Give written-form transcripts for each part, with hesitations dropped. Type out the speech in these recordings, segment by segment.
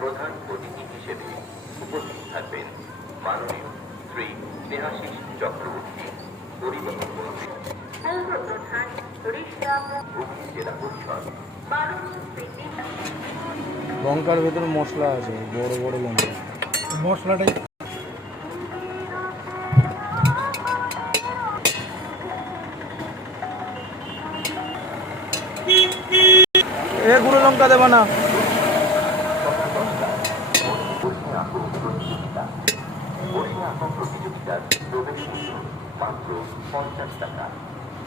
প্রধান অতিথি হিসেবে উপস্থিত থাকবেন মাননীয় শ্রী স্নেহাশিস চক্রবর্তী, পরিবহন মন্ত্রী, হুগলি জেলা পরিষদ। লঙ্কার ভেতর মশলা আছে, বড় বড় লঙ্কা। মশলাটাই এ গুঁড়ো লঙ্কা দেবা না। প্রতিযোগিতার প্রবেশ মূল্য মাত্র 50 টাকা।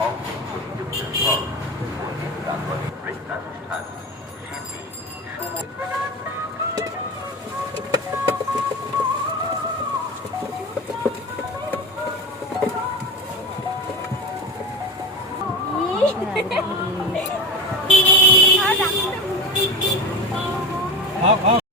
অঙ্ক প্রতিযোগিতার ফল প্রেক্ষানুষ্ঠান শিল্পী हाँ हाँ